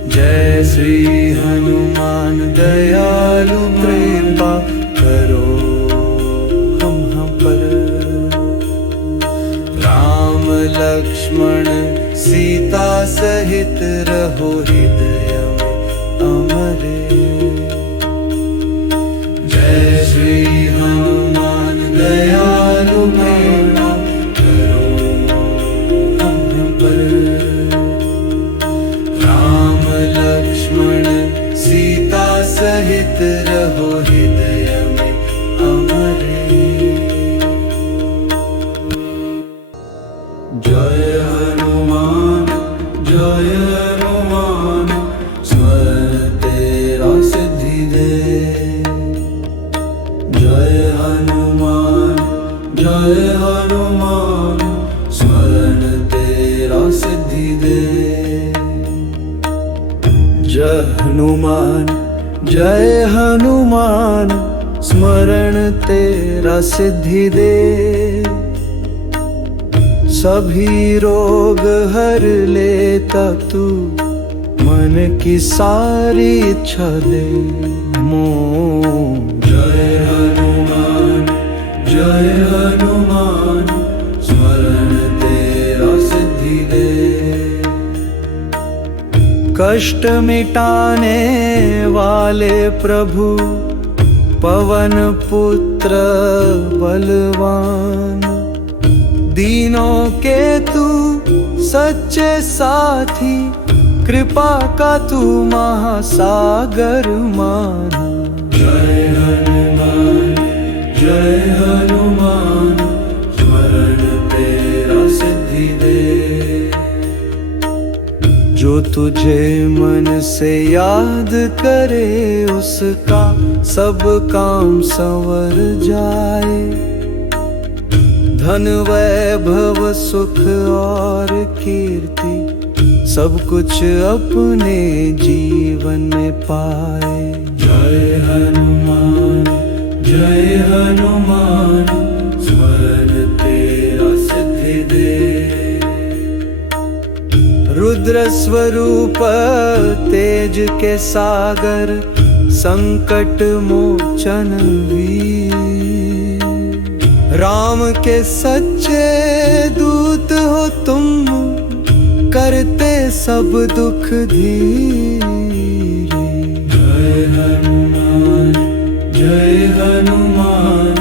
जय श्री हनुमान दयालु कृपा करो हम पर। राम लक्ष्मण सीता सहित रहो हृदय में अमरे। जय श्री हनुमान दयालु कृपा करो हम पर। राम लक्ष्मण सीता सहित रहो हृदय में अमरे। जय हनुमान स्मरण तेरा सिद्धि दे। जय हनुमान स्मरण तेरा सिद्धि दे। जय हनुमान स्मरण तेरा सिद्धि दे। सभी रोग हर लेता तू, मन की सारी इच्छा दे मोह। जय हनुमान जय हनुमान, स्मरण तेरा सिद्धि दे। कष्ट मिटाने वाले प्रभु, पवन पुत्र बलवान, दीनों के तू सच्चे साथी, कृपा का तू महासागर मान। जय हनुमान जय हनुमान, स्मरण तेरा सिद्धि दे। जो तुझे मन से याद करे, उसका सब काम संवर जाए। धन वैभव सुख और कीर्ति, सब कुछ अपने जीवन में पाए। जय हनुमान जय हनुमान, स्मरण तेरा सिद्धि दे। रुद्र स्वरूप तेज के सागर, संकट मोचन वीर, राम के सच्चे दूत हो तुम, करते सब दुख धीरे। जय हनुमान जय हनुमान,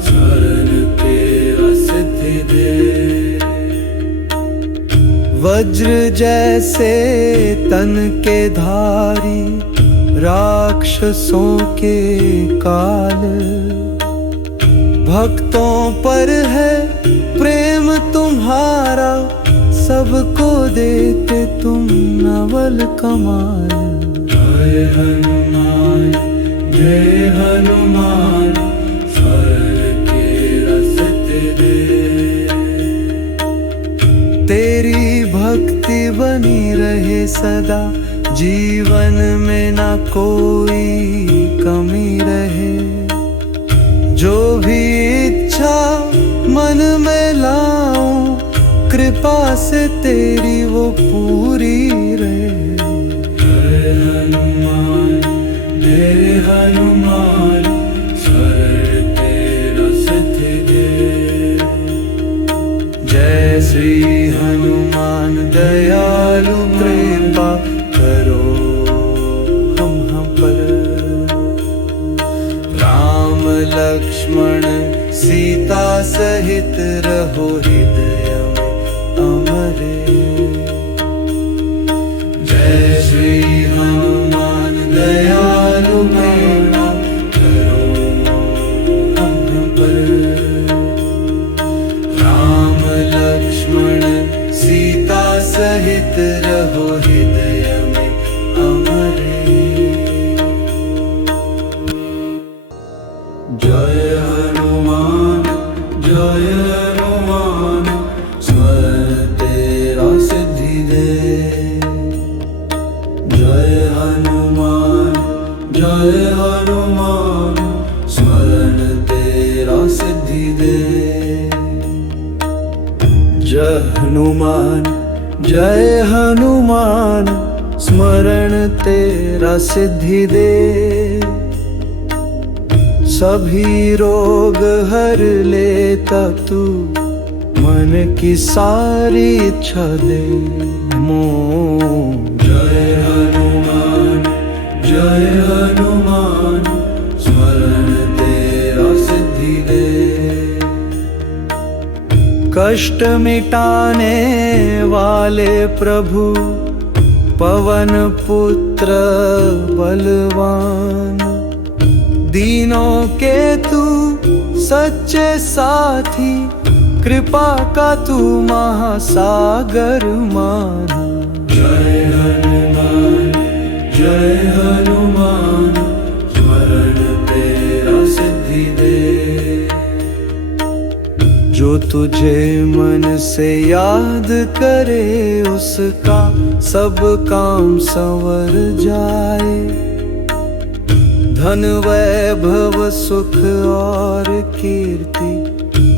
स्मरण तेरा सिद्धि दे। वज्र जैसे तन के धारी, राक्षसों के काल, भक्तों पर है प्रेम तुम्हारा, सबको देते तुम नवल कमाल। जय हनुमान जय हनुमान, स्मरण तेरा सिद्धि दे। तेरी भक्ति बनी रहे सदा, जीवन में ना कोई कमी रहे। जो भी इच्छा मन में लाऊं, कृपा से तेरी वो पूरी रहे। जय हनुमान स्मरण तेरा सिद्धि दे। जय श्री हनुमान दयालु, कृपा करो हम पर। राम लक्ष्मण सीता सहित रहो हृदय में अमरे। जय श्री हनुमान दयालु, कृपा करो हम पर। राम लक्ष्मण सीता सहित रहो हृदय में अमरे। जय हनुमान स्मरण तेरा सिद्धि दे। जय हनुमान स्मरण तेरा सिद्धि दे। जय हनुमान स्मरण तेरा सिद्धि दे। सभी रोग हर लेता तू, मन की सारी इच्छा दे मोह। जय हनुमान स्मरण तेरा सिद्धि दे। कष्ट मिटाने वाले प्रभु, पवन पुत्र बलवान, दीनों के तू सच्चे साथी, कृपा का तू महासागर मान। जय हनुमान स्मरण तेरा सिद्धि दे। जो तुझे मन से याद करे, उसका सब काम संवर जाए। धन वैभव सुख और कीर्ति,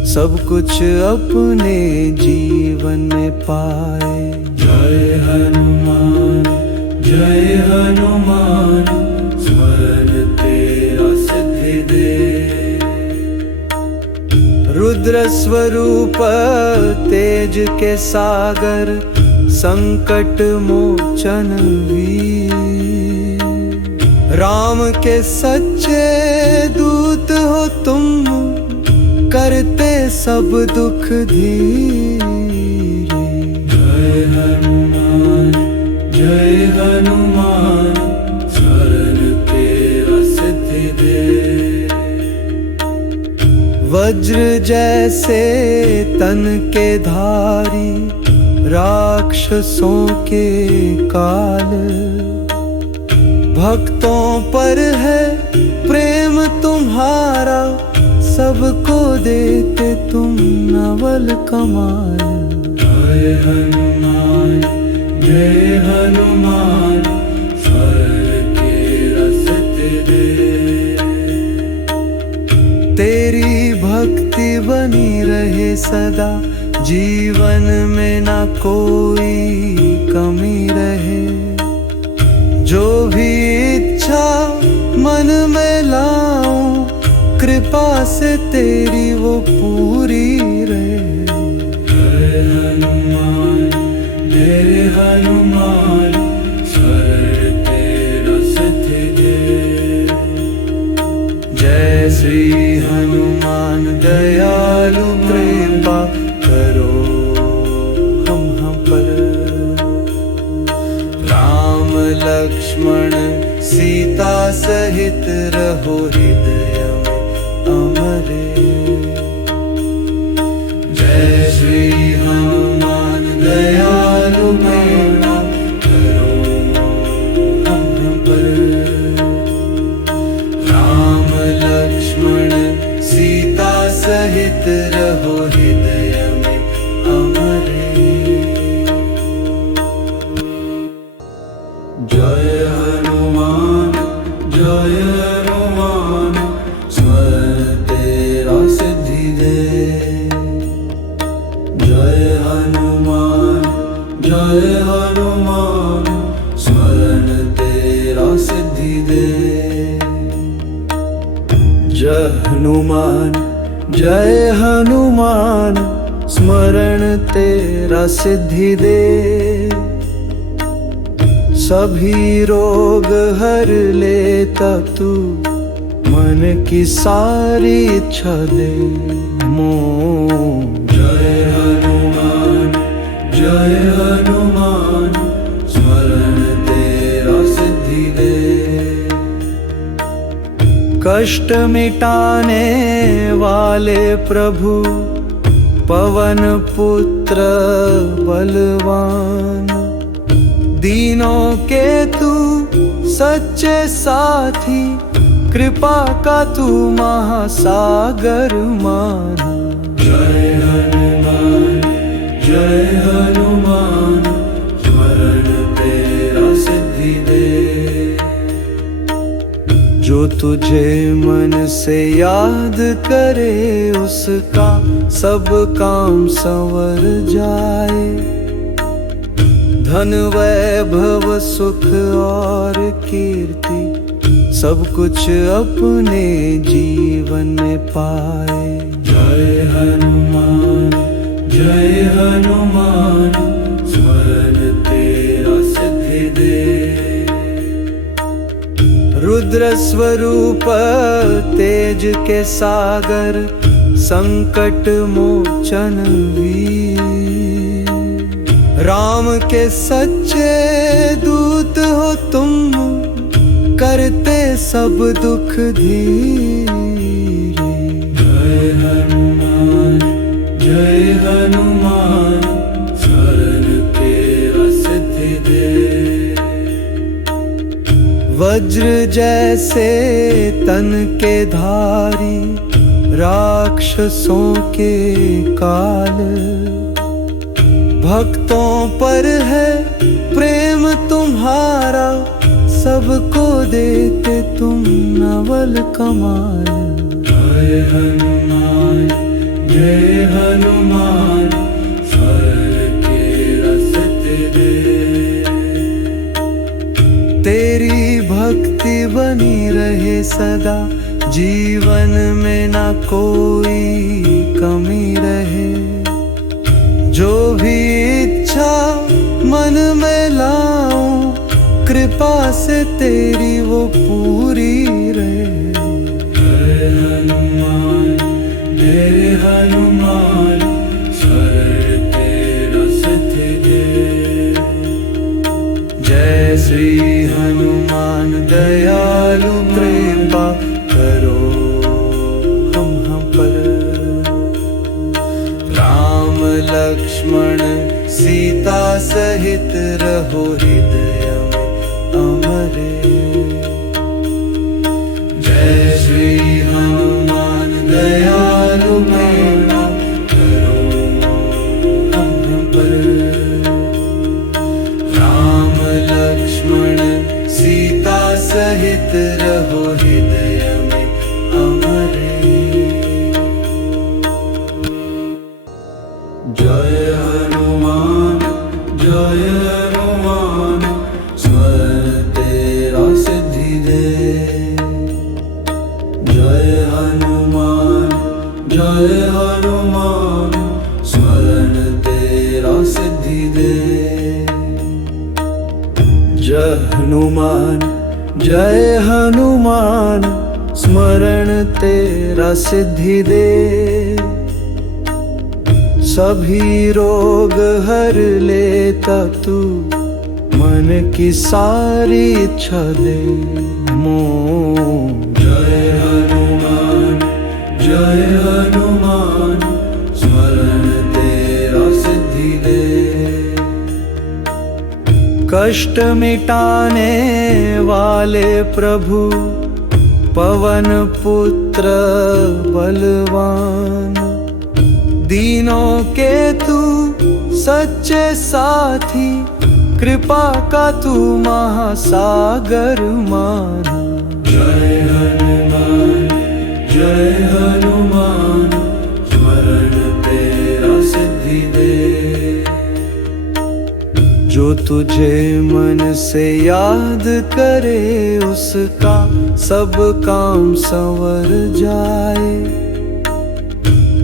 सब कुछ अपने जीवन में पाए। जय हनुमान स्मरण तेरा सिद्धि दे। रुद्र स्वरूप तेज के सागर संकट मोचन वीर, राम के सच्चे दूत हो तुम, करते सब दुख धीरे। जय हनुमान स्मरण तेरा सिद्धि दे। वज्र जैसे तन के धारी, राक्षसों के काल, भक्तों पर है प्रेम तुम्हारा, सबको देते तुम नवल कमाल। जय हनुमान स्मरण तेरा सिद्धि दे। तेरी भक्ति बनी रहे सदा, जीवन में ना कोई कमी रहे। जो भी इच्छा मन में लाऊं, कृपा से तेरी वो पूरी रहे। जय हनुमान स्मरण तेरा सिद्धि दे। जय श्री हनुमान दयालु कृपा करो हम पर। राम लक्ष्मण सीता सहित रहो हृदय में अमरे। जय श्री हनुमान दयालु कृपा करो हम पर। राम लक्ष्मण सीता सहित रहो हृदय में अमरे। जय हनुमान स्मरण तेरा सिद्धि दे। जय हनुमान स्मरण तेरा सिद्धि दे। जय हनुमान स्मरण तेरा सिद्धि दे। सभी रोग हर लेता तू, मन की सारी इच्छा दे मोह। जय हनुमान स्मरण तेरा सिद्धि दे। कष्ट मिटाने वाले प्रभु, पवन पुत्र बलवान, दीनों के तू सच्चे साथी, कृपा का तू महासागर मान। जय हनुमान स्मरण तेरा सिद्धि दे। जो तुझे मन से याद करे, उसका सब काम संवर जाए। धन वैभव सुख और कीर्ति, सब कुछ अपने जीवन में पाए। जय हनुमान स्मरण तेरा सिद्धि दे। रुद्र स्वरूप तेज के सागर संकट मोचन वीर, राम के सच्चे दूत हो तुम, करते सब दुख धीरे। जय हनुमान स्मरण तेरा सिद्धि दे। वज्र जैसे तन के धारी, राक्षसों के काल, भक्तों पर है प्रेम तुम्हारा, सबको देते तुम नवल कमाल। जय जय हनुमान स्मरण तेरा सिद्ध दे। तेरी भक्ति बनी रहे सदा, जीवन में ना कोई कमी रहे। जो भी इच्छा मन में लाऊं, कृपा से तेरी वो पूरी रहे। जय हनुमान स्मरण तेरा सिद्ध दे। जय श्री हनुमान दयालु कृपा करो हम पर। राम लक्ष्मण सीता सहित रहो हृदय में अमरे। जय श्री हनुमान दयालु कृपा करो हम पर। राम लक्ष्मण सीता सहित रहो हृदय में अमरे। जय हनुमान स्मरण तेरा सिद्धि दे। जय हनुमान स्मरण तेरा सिद्धि दे। जय हनुमान स्मरण तेरा सिद्धि दे। सभी रोग हर लेता तू, मन की सारी इच्छा दे मोह। जय हनुमान स्मरण तेरा सिद्धि दे। कष्ट मिटाने वाले प्रभु पवन पुत्र बलवान। दीनों के तू सच्चे साथी, कृपा का तू महासागर मान। जय हनुमान स्मरण तेरा सिद्धि दे। जो तुझे मन से याद करे, उसका सब काम संवर जाए।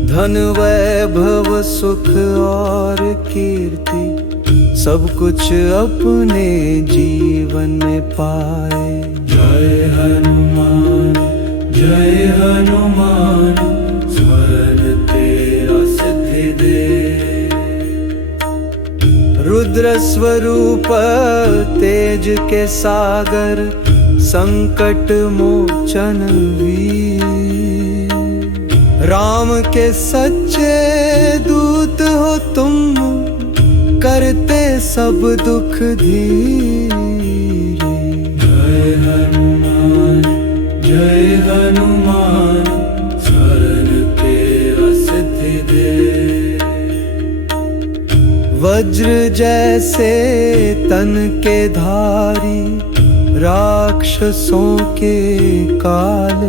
धन वैभव सुख और कीर्ति, सब कुछ अपने जीवन में पाए। जय हनुमान स्मरण तेरा सिद्धि दे। रुद्र स्वरूप तेज के सागर, संकट मोचन वीर। राम के सच्चे दूत हो तुम, करते सब दुख धीरे। जय हनुमान स्मरण तेरा सिद्धि दे। वज्र जैसे तन के धारी, राक्षसों के काल।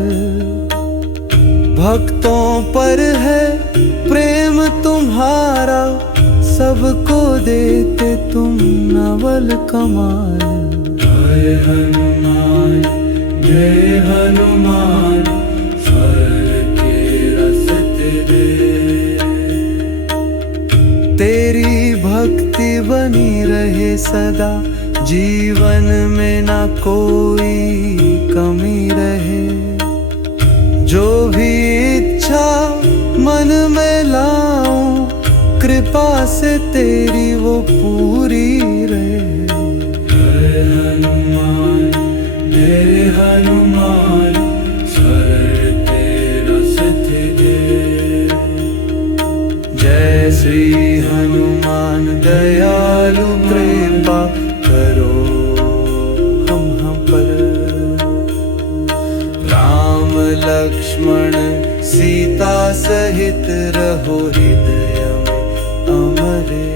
भक्तों पर है प्रेम तुम्हारा, सबको देते तुम नवल कमाल। जय हनुमान स्मरण तेरा सिद्धि दे। तेरी भक्ति बनी रहे सदा, जीवन में ना कोई कमी रहे। जो भी इच्छा मन में लाऊं, कृपा से तेरी वो पूरी रहे। जय हनुमान स्मरण तेरा सिद्धि दे। जय श्री हनुमान दयालु कृपा करो हम पर। राम लक्ष्मण सीता सहित रहो हृदय में अमरे।